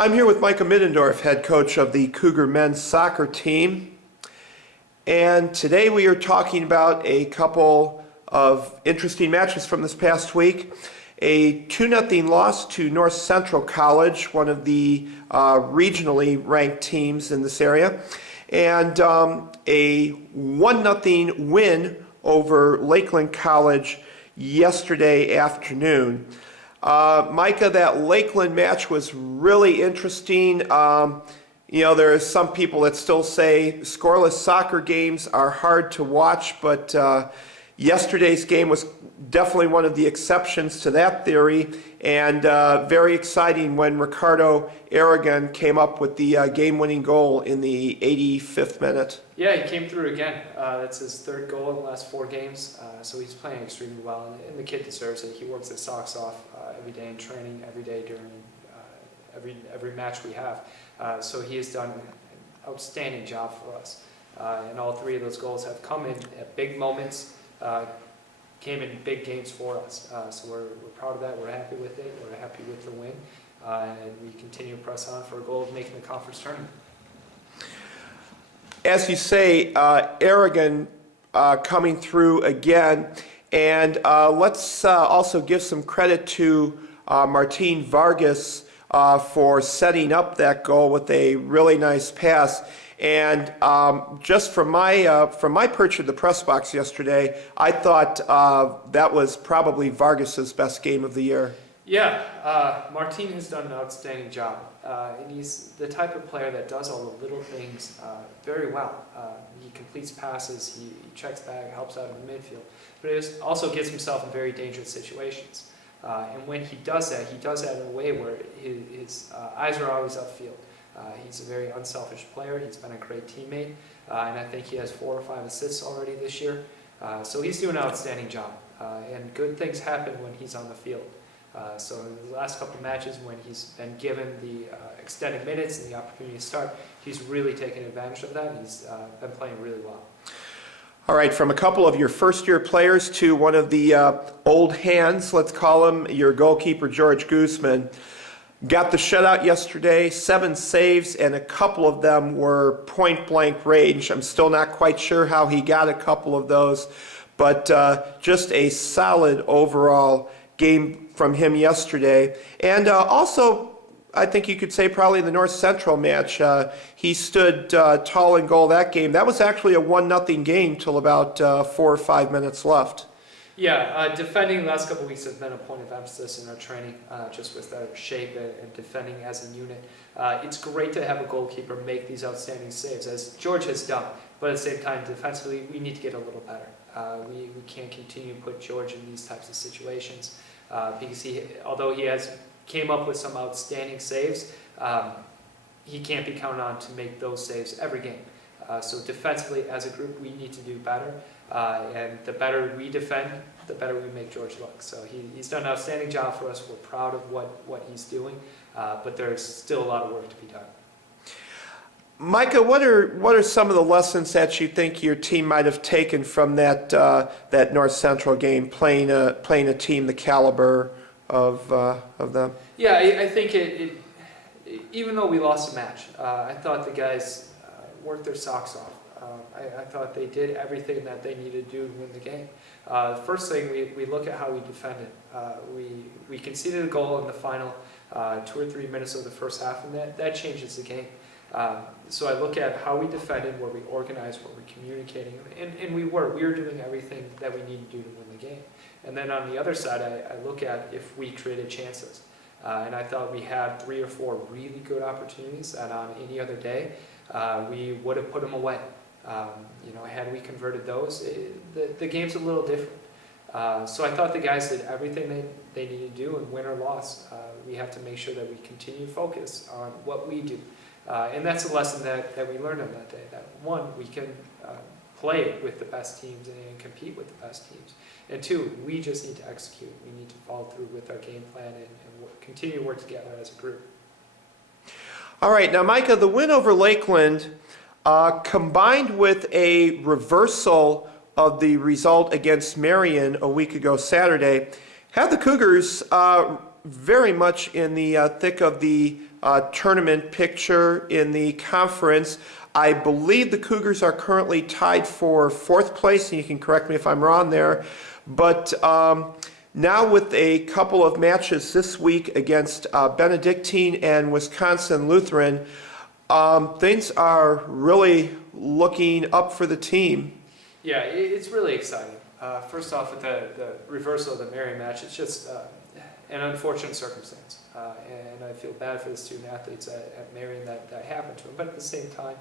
I'm here with Micah Middendorf, head coach of the Cougar men's soccer team. And today we are talking about a couple of interesting matches from this past week. A 2-0 loss to North Central College, one of the regionally ranked teams in this area, and a 1-0 win over Lakeland College yesterday afternoon. Micah, that Lakeland match was really interesting. There are some people that still say scoreless soccer games are hard to watch, but yesterday's game was definitely one of the exceptions to that theory, and very exciting when Ricardo Aragon came up with the game-winning goal in the 85th minute. Yeah, he came through again. That's his third goal in the last 4 games, so he's playing extremely well, and the kid deserves it. He works his socks off every day in training, every day during every match we have. So he has done an outstanding job for us, and all 3 of those goals have come in at big moments, came in big games for us. So we're proud of that. We're happy with it. We're happy with the win, and we continue to press on for a goal of making the conference tournament. As you say, Aragon coming through again, and let's also give some credit to Martin Vargas for setting up that goal with a really nice pass. And just from my perch at the press box yesterday, I thought that was probably Vargas's best game of the year. Yeah, Martin has done an outstanding job, and he's the type of player that does all the little things very well. He completes passes, he checks back, helps out in the midfield, but he also gets himself in very dangerous situations. And when he does that in a way where his eyes are always upfield. He's a very unselfish player. He's been a great teammate, and I think he has 4 or 5 assists already this year. So he's doing an outstanding job, and good things happen when he's on the field. So in the last couple of matches, when he's been given the extended minutes and the opportunity to start, he's really taken advantage of that, and he's been playing really well. All right, from a couple of your first-year players to one of the old hands, let's call him, your goalkeeper, George Guzman. Got the shutout yesterday, 7 saves, and a couple of them were point-blank range. I'm still not quite sure how he got a couple of those, but just a solid overall game from him yesterday. And also, I think you could say probably the North Central match. He stood tall in goal that game. That was actually a 1-0 game till about 4 or 5 minutes left. Yeah, defending the last couple of weeks has been a point of emphasis in our training, just with our shape and defending as a unit. It's great to have a goalkeeper make these outstanding saves, as George has done, but at the same time, defensively, we need to get a little better. We can't continue to put George in these types of situations, because although he came up with some outstanding saves, he can't be counted on to make those saves every game. So defensively, as a group, we need to do better. And the better we defend, the better we make George look. So he's done an outstanding job for us. We're proud of what he's doing, but there's still a lot of work to be done. Micah, what are some of the lessons that you think your team might have taken from that North Central game, playing a team the caliber of them? Yeah, I think even though we lost the match, I thought the guys worked their socks off. I thought they did everything that they needed to do to win the game. First thing, we look at how we defended. We conceded a goal in the final 2 or 3 minutes of the first half, and that changes the game. So I look at how we defended, where we organized, where we're communicating, and we were doing everything that we needed to do to win the game. And then on the other side, I look at if we created chances. And I thought we had 3 or 4 really good opportunities, and on any other day, we would have put them away. Had we converted those, the game's a little different. So I thought the guys did everything they needed to do, and win or loss, we have to make sure that we continue to focus on what we do. And that's a lesson that we learned on that day, that 1, we can play with the best teams and compete with the best teams. And 2, we just need to execute. We need to follow through with our game plan and continue to work together as a group. All right, now Micah, the win over Lakeland, combined with a reversal of the result against Marion a week ago Saturday, had the Cougars very much in the thick of the tournament picture in the conference. I believe the Cougars are currently tied for 4th place, and you can correct me if I'm wrong there. But now with a couple of matches this week against Benedictine and Wisconsin Lutheran, things are really looking up for the team. Yeah, it's really exciting. First off, with the reversal of the Marion match, it's just an unfortunate circumstance. And I feel bad for the student athletes at Marion that happened to them. But at the same time,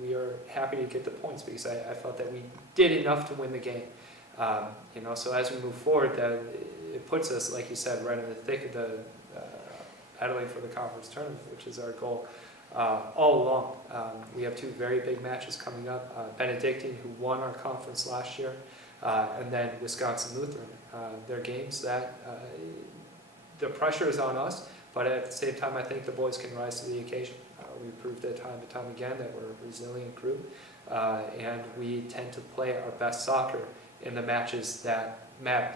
we are happy to get the points because I felt that we did enough to win the game. So as we move forward, it puts us, like you said, right in the thick of the battling for the conference tournament, which is our goal all along. We have 2 very big matches coming up. Benedictine, who won our conference last year, and then Wisconsin Lutheran. They're games that the pressure is on us, but at the same time, I think the boys can rise to the occasion. We proved it time and time again that we're a resilient group, and we tend to play our best soccer in the matches that matter.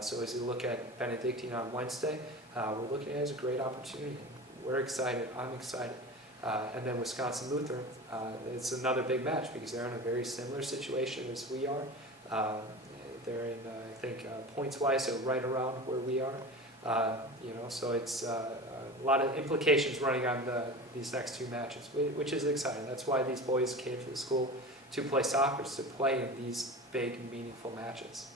So as you look at Benedictine on Wednesday, we're looking at it as a great opportunity. We're excited. I'm excited. And then Wisconsin Lutheran, it's another big match because they're in a very similar situation as we are. They're in, I think, points-wise, they're right around where we are. So it's a lot of implications running on these next 2 matches, which is exciting. That's why these boys came to the school to play soccer, to play in these big, meaningful matches.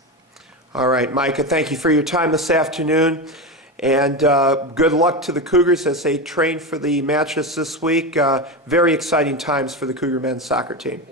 All right, Micah, thank you for your time this afternoon. And good luck to the Cougars as they train for the matches this week. Very exciting times for the Cougar men's soccer team.